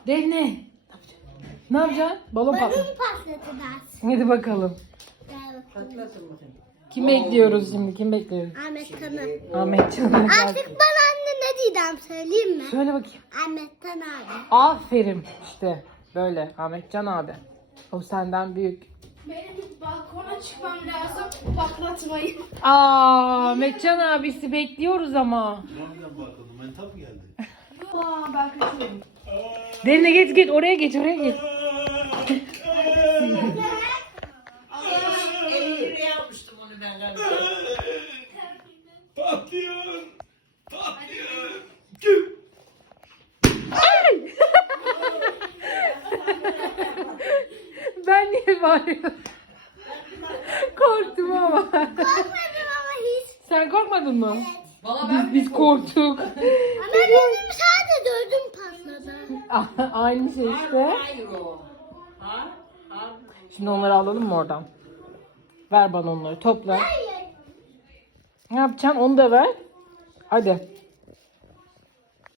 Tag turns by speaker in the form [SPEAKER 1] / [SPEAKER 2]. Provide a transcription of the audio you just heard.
[SPEAKER 1] Defne. Ne yapacaksın? Balon patlat.
[SPEAKER 2] Balon patlatacağız.
[SPEAKER 1] Hadi bakalım.
[SPEAKER 2] Gel bakalım.
[SPEAKER 3] Patlasın bakayım.
[SPEAKER 1] Kim bekliyoruz şimdi? Kim bekliyoruz?
[SPEAKER 2] Ahmet Kan'ı.
[SPEAKER 1] Ahmet Can'ı.
[SPEAKER 2] Artık bana anne ne diyeceğim söyleyeyim mi?
[SPEAKER 1] Söyle bakayım.
[SPEAKER 2] Ahmet Kan abi.
[SPEAKER 1] Aferin işte. Böyle Ahmet Can abi. O senden büyük.
[SPEAKER 4] Benim balkona çıkmam lazım. Patlatmayın.
[SPEAKER 1] Ahmet Can abisi bekliyoruz ama.
[SPEAKER 5] Nereden bakalım? Mentap mı geldi?
[SPEAKER 4] Aa, ben kaçıyorum.
[SPEAKER 1] Derine geç oraya geç oraya geç.
[SPEAKER 3] Elini yapmıştım onu ben galiba.
[SPEAKER 5] Patlıyor. Patlıyor.
[SPEAKER 1] Ben niye bağırıyorum? Korktum ama.
[SPEAKER 2] Korkmadım ama hiç.
[SPEAKER 1] Sen korkmadın mı?
[SPEAKER 3] Valla ben
[SPEAKER 1] Biz korktuk.
[SPEAKER 2] Ama benim sadece ödüm patladı.
[SPEAKER 1] Aynı şey işte.
[SPEAKER 3] Hayır o. Ha? Ha?
[SPEAKER 1] Şimdi onları alalım mı oradan? Ver bana onları topla.
[SPEAKER 2] Hayır.
[SPEAKER 1] Ne yapacaksın? Onu da ver. Hadi.